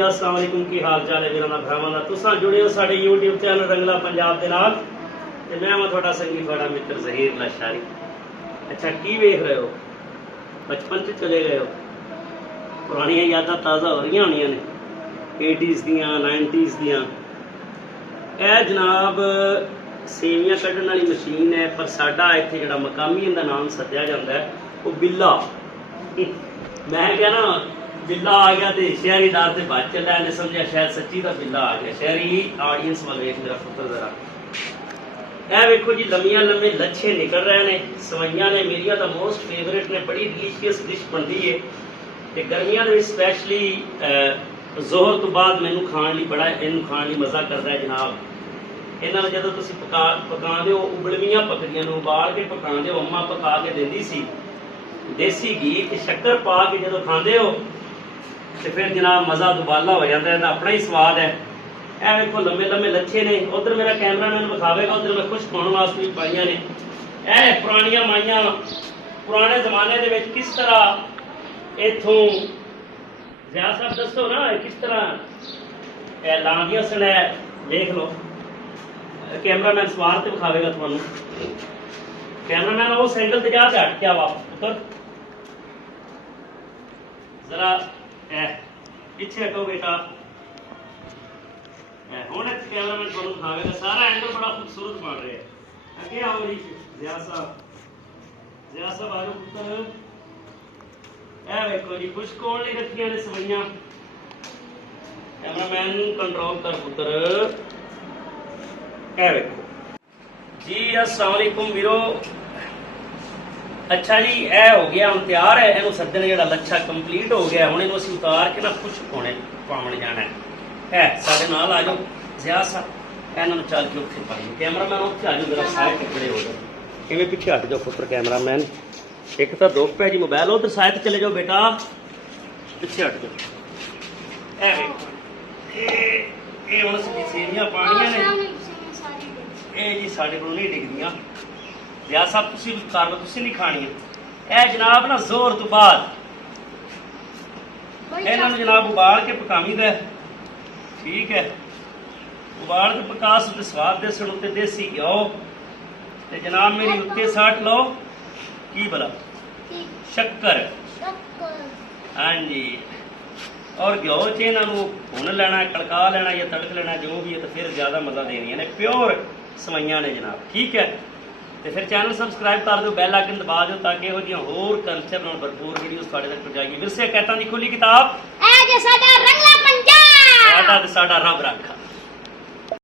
अस्सलाम वालेकुम की हाल चाल है वीरां दा भरावां दा तुसां जुड़े हो साडे YouTube चैनल रंगला पंजाब दे नाल ते मैं हां तुहाडा संगी तुहाडा मित्र ज़हीर लशारी। अच्छा की वेख रहे हो? बचपन च चले गए हो? पुरानियां यादां ताज़ा हो रही होनियां ने 80s दियां 90s दियां। ਇਹ जनाब सेवियां कड्ढण वाली मशीन है पर साडा इत्थे जिहड़ा मकामी इहदा नाम सद्दिया जांदा है वो बिल्ला। मैं क्या ना बिल्ला आ गया तो शहरीदार से बात चल रहा है समझा शायद सच्ची का बिल्ला आ गया। शहरी ऑडियंस वाल वेख मेरा पुत्र जरा ए वेखो जी लम्मियां लम्मे लच्छे निकल रहे ने सवैयां ने मेरिया तो मोस्ट फेवरेट ने बड़ी डिलीशियस डिश बनती है तो गर्मियां दे स्पैशली जोहर तो बाद मैनू खाण लई बड़ा इनू खाण लई मज़ा करता है जनाब। इन्हां जो तुसीं पकाते हो उबलवियां पकड़ियां नूं उबाल के पकाते हो अम्मा पका के देंदी सी देसी घी ते शक्कर पा के जो खाते हो तो फिर जनाब मज़ा दुबाला हो जाता है अपना ही स्वाद है। ए देखो लम्बे लम्बे लच्छे ने उधर मेरा कैमरा मैन विखावेगा उधर मैं कुछ पाने वास्ते भी पाइयां ने। ए पुरानियां माइयां पुराने जमाने दे विच किस तरह इत्थों ज़िया साहब दसो ना किस तरह लांदियां सन देख लो कैमरा मैन सवार से विखावेगा थानू। कैमरा मैन उस एंगल से जा हट के आवा पुत्र जरा पीछे हटो बेटा। हुण कैमरा मैन थानू विखावेगा सारा एंगल बड़ा खूबसूरत बन रहा है। अगे आओ जी ज़िया साहब आ जाओ पुत्र। ए वेखो जी कुछ कोल नहीं रखियां ने सवैयां। कैमरा मैन कंट्रोल कर पुत्र। ए वेखो जी अस्सलाम वालेकुम वीरो। अच्छा जी ए हो गया हम तैयार है इनू सद्दन जो लच्छा कंप्लीट हो गया हुण इनू असीं उतार के ना कुछ पाने पावन जाना है साडे नाल आ जाओ ज़िया साहब इन्हां नूं चल के उत्थे पाइए। कैमरा मैन उत्थे आ जाओ जरा साइड ते खड़े हो जाओ किवें पिछे हट जाओ पुत्र। कैमरा मैन एक तो दुख पै जी मोबाइल उधर साइड ते चले जाओ बेटा पिछे हट जाओ। ए वेखो ये हुण असीं सेवियां पाणियां ने ਇਹ ਜੀ ਸਾਡੇ ਕੋਲ ਨਹੀਂ ਡਿੱਗਦੀਆਂ। ਵਿਆਹ ਸਾਹਿਬ ਤੁਸੀਂ ਕਰ ਲਓ ਤੁਸੀਂ ਨਹੀਂ ਖਾਣੀਆਂ। ਇਹ ਜਨਾਬ ਨਾ ਜ਼ੋਰ ਤੋਂ ਬਾਅਦ ਇਹਨਾਂ ਨੂੰ ਜਨਾਬ ਉਬਾਲ ਕੇ ਪਕਾਵੀਦਾ ਠੀਕ ਹੈ। ਉਬਾਲ ਕੇ ਪਕਾ ਸੁਤੇ ਸਵਾਦ ਦੇ ਸਣ ਉੱਤੇ ਦੇਸੀ ਘਿਓ ਤੇ ਜਨਾਬ ਮੇਰੀ ਉੱਤੇ ਸਾਟ ਲਓ ਕੀ ਭਲਾ ਸ਼ੱਕਰ ਹਾਂਜੀ और घ्यो च इन्हों भुन लेना कड़का लेना या तड़क लेना जो भी है तो फिर ज़्यादा मज़ा देनी ने प्योर सवैयां ने जनाब ठीक है। तो फिर चैनल सबसक्राइब कर दो बैल आइकन दबा दो ताकि यहो जिहियां होर कल्चर नाल भरपूर वीडियोस तुहाडे तक पहुंचाइए। विरसे कैतां दी खुली किताब साडा रंगला पंजाब साडा ते साडा रब राखा।